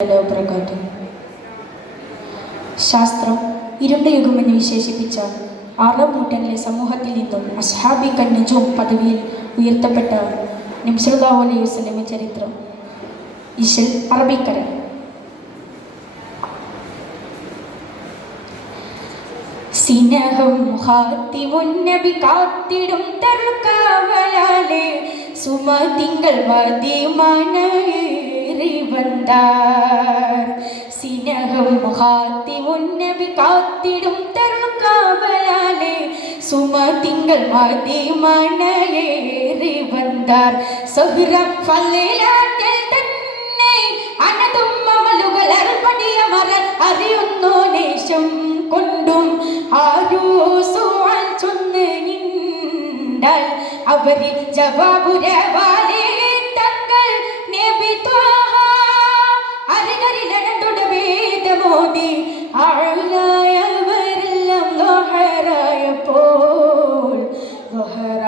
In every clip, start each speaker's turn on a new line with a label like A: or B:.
A: വബറകാതുഹു. ശാസ്ത്രം ഇരുണ്ട യുഗമെന്ന് വിശേഷിപ്പിച്ച ആറാം നൂറ്റാണ്ടിലെ സമൂഹത്തിൽ നിന്നും അസ്ഹാബി കന്നജും പദവിയിൽ ഉയർത്തപ്പെട്ട നബ്സല്ലാഹു അലൈഹി ചരിത്രം ഇശൽ അറബിക്കര. സിനഹം ഹാത്തിമുന്നബി കാത്തിടും തറുക്കാവലാലെ സുമതിങ്കൾ வந்தார் சினகம் முகாத்தி உன்னவி காத்திடும் தரும் காவலாலே சுமதிங்கள் திங்கள் மதி மணலேறி வந்தார் சொகுரம் பல்லேலாட்டில் തന്നെ അനതും മമലുകൾ അർപ്പണിയ മറ അറിയുന്നു നേശം കൊണ്ടും ആരോ സോൾ ചൊന്ന് നിന്നാൽ അവരിൽ ജവാബുരവാലേ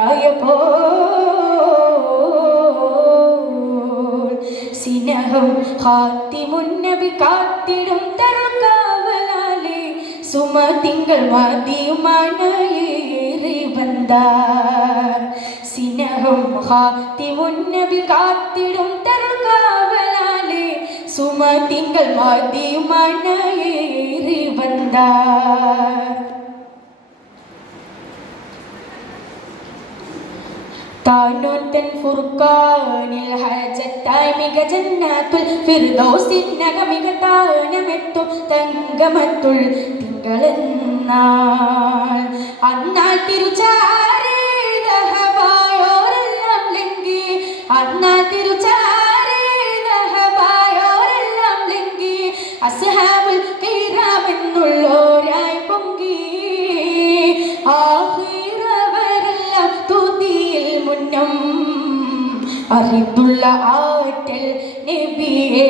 A: പ്രായപ്പോ സ്നേഹം ഹാത്തി മുന്നബി കാത്തിടും തറക്കാവലാലേ സുമ തിങ്കൾ മതിയുമാനേറി വന്താർ. സ്നേഹം ഹാത്തി മുന്നബി കാത്തിടും തറക്കാവലാലേ സുമ തിങ്കൾ മതിയുമാനേറി വന്താർ. കാനൂൻ ഫുർഖാനിൽ അന്നാൽ തിരുചാരേ ദഹബായോരെല്ലാം ലംഘി. അന്നാൽ തിരുചാ മുന്നം അറിവുള്ള ആറ്റൽ നബിയെ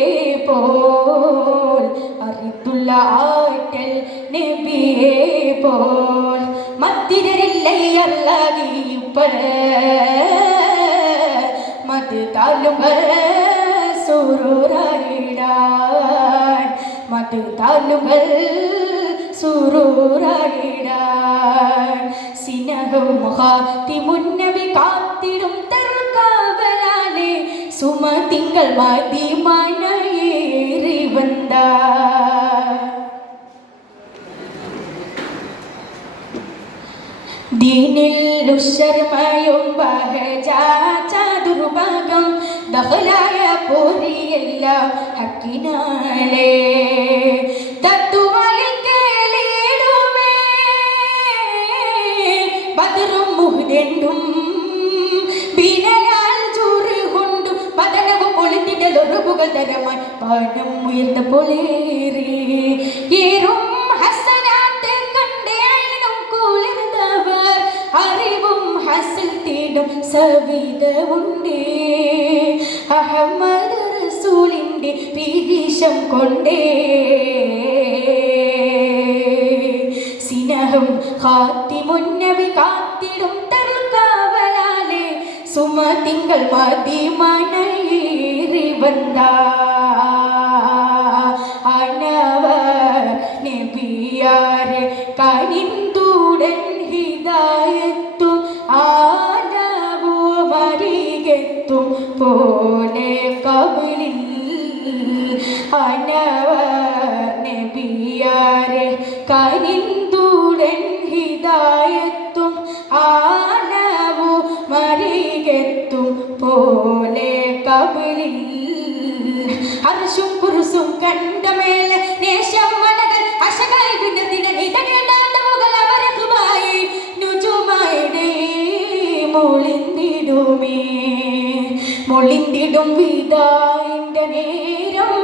A: പോൽ. അറിവുള്ള ആറ്റൽ നബിയെ പോൽ. മത്തിരരില്ലയല്ലാകിപ്പ മത് താലുങ്ങൾ സുറൂറായിടാൻ. മത് താലുകൾ സുറൂറായിടാൻ. സിനഹും ഹാത്തിമുന്നബി കാത്തിടും തർക്കാവലാലെ സുമതിങ്കൾ മാതി മനയേറി വന്താർ ദീനിൽ ദുശർമയും ദുർഭാഗം ദഹലായ പോരിയെല്ലാം ഹക്കിനാലേ. ബദറും മുഹ്ദെണ്ടും ബിനലാൽ ചൂറ് കൊണ്ടും പതനവും പൊളിത്തിടലൊറുകുകൾ തരമായി പാനം ഉയർന്ന പോലേറി ഏറും. ഹസനാത്ത് കണ്ടേ അയനും കുളിർന്നവർ അറിവും ഹസിൽ തേടും സവിതവുണ്ടേ അഹമ്മദ് റസൂലിന്റെ പിരിശം കൊണ്ടേ. സിനഹം ഹാത്തിമുന്നവി കാത്തിടും തറുകാവലാലെ സുമതിങ്കൾ വന്ന വந்தாർ നബിയാരെ കനിന്തൂടൻ ഹിതായത്തു. ആനവോ അരികെത്തും പോലെ കബിളിൽ. അനവർ നബിയാരെ കനിന്തൂടൻ ഹിദായത്തും ആനവു മരികെത്തും പോലെ കബിളിൽ. അർശും കുറുസും കണ്ടമേലെ നേശം മനകൾ അശകായി വിനതിന നിതകേണ്ടാണ്ടവുകൾ അവരഹുമായി നുജുമായിടേ മൊളിന്തിടുമേ. മൊളിന്തിടും വിതായിന്റെ നേരം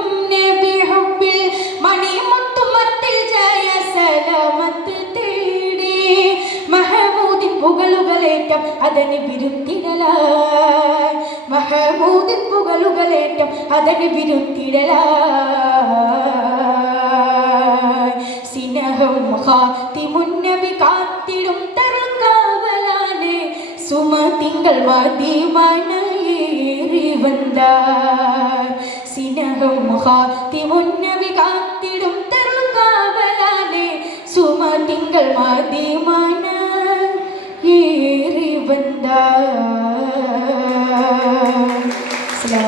A: പുകളുകളേറ്റം അതന് വിരുത്തിടലായി മഹമൂദിൻ പുകളുകളേറ്റം അതന് വിരുത്തിടലായി സിനഹം ഹാത്തിമുന്നബി കാത്തിടും തറങ്കാവലാനെ സുമ തിങ്കൾ മതിമണയേറി വന്താർ സിനഹം ഹാത്തിമുന്നബി കാത്തിടും തറങ്കാവലാനെ സുമ തിങ്കൾ മതിമണ ਬੰਦਾ